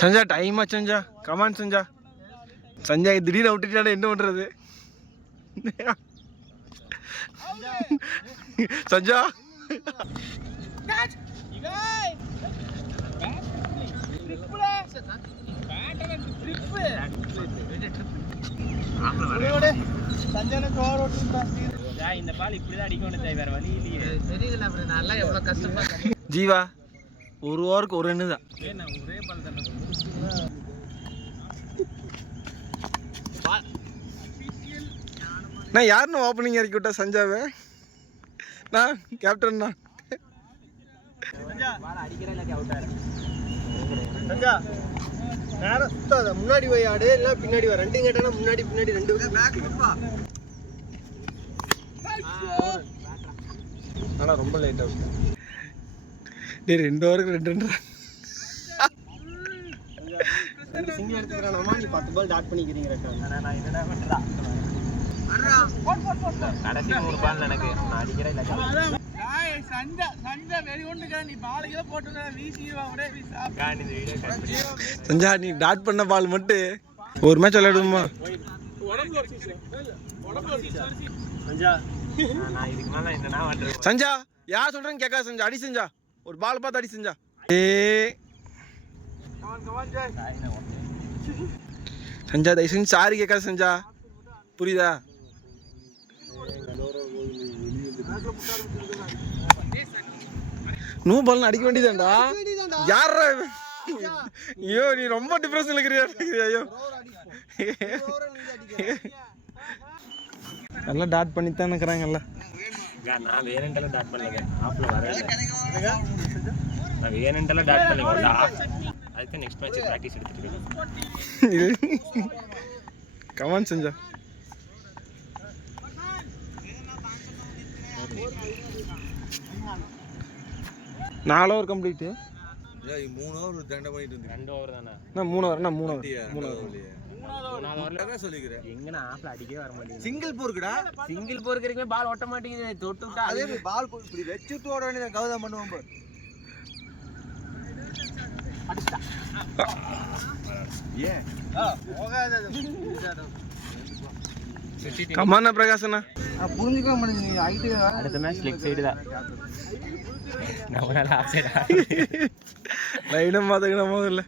சஞ்சா டைமா சஞ்சா கமான் சஞ்சா சஞ்சா திடீர்னு விட்டுட்டாலே என்ன பண்றது சஞ்சா இந்த பால் இப்படிதான் அடிக்கணும் வேற வழி இல்லையே தெரியல நல்லா எவ்வளவு கஷ்டமா ஜீவா ஒரு ஓவருக்கு ஒரு ரன்னு தான் ஒரே பால் தான் நான் யாருன்னு ஓப்பனிங் இறக்கி விட்டா சஞ்சாவை நான் கேப்டன் தான் முன்னாடி போய் ஆடு இல்ல பின்னாடி வா ரெண்டு கேட்டானா முன்னாடி பின்னாடி ரெண்டு ஆனா ரொம்ப லேட் ஆகும் டேய் 2 ஓவருக்கு 2 ரெண்டு சிங்கிள் எடுத்துக்கறானமா நீ 10 பால் டாட் பண்ணிக்கிறீங்க நான் என்னடா பண்றா கடைசி 3 பால் எனக்கு நான் அடிக்கிறே இல்ல சஞ்சா வெரி ஒண்ணுங்க நீ பால் கீழ போட்டுங்க வீசிவா அப்படியே வீசா காணி இந்த வீடியோ கட் பண்ணி சஞ்சா நீ டாட் பண்ண பால் மட்டும் ஒரு மேட்ச் விளையாடுமா உடம்பு சஞ்சா நான் இதுக்கு மேல என்னடா பண்றேன் சஞ்சா யார் சொல்றேன்னு கேட்காத சஞ்சா அடி செஞ்சா ஒரு பால் பார்த்து அடி செஞ்சா ஏய் கமான் ஜாய் சஞ்சா தயவு செஞ்சு சாரி கேட்காத சஞ்சா புரியுதா நூ பால் அடிக்க வேண்டியதாண்டா யாரா ஐயோ நீ ரொம்ப டிப்ரெஷன்ல இருக்கிறியா ஐயோ எல்லாம் டாட் பண்ணி தான் இருக்கிறாங்கல்ல நான் வேறெண்டெல்லாம் டாட் பண்ணலங்க ஆப்ல வரல நான் வேறெண்டெல்லாம் டாட் பண்ணல அதுக்கு நெக்ஸ்ட் மேட்ச் பிராக்டீஸ் எடுத்துட்டு இருக்கேன் கமான் செஞ்சா நாலு ஓவர் கம்ப்ளீட் 3 ஓவர் தண்ட பண்ணிட்டு வந்து 2 ஓவர் தானே நான் 3 ஓவர் நான் 3 ஓவர் சொல்லிக்கிறேன் எங்கனா ஆப்ல அடிக்கவே வர மாட்டேங்குது சிங்கிள் போர்க்குடா சிங்கிள் போர்க்கறதுக்கு பால் ஓட்ட மாட்டேங்குது தொட்டுட்டா அதே பால் இப்படி வெச்சிட்டு ஓட வேண்டியது கவுதம் பண்ணுவோம் பாரு அடிச்சா ஏ போகாத கமான் பிரகாசனா புரிஞ்சுக்க மாட்டேங்குது ஐடி அடுத்த மேட்ச் லெக் சைடு தான் நம்மளால ஆஃப் சைடு லைனம் மாத்தகணும் இல்ல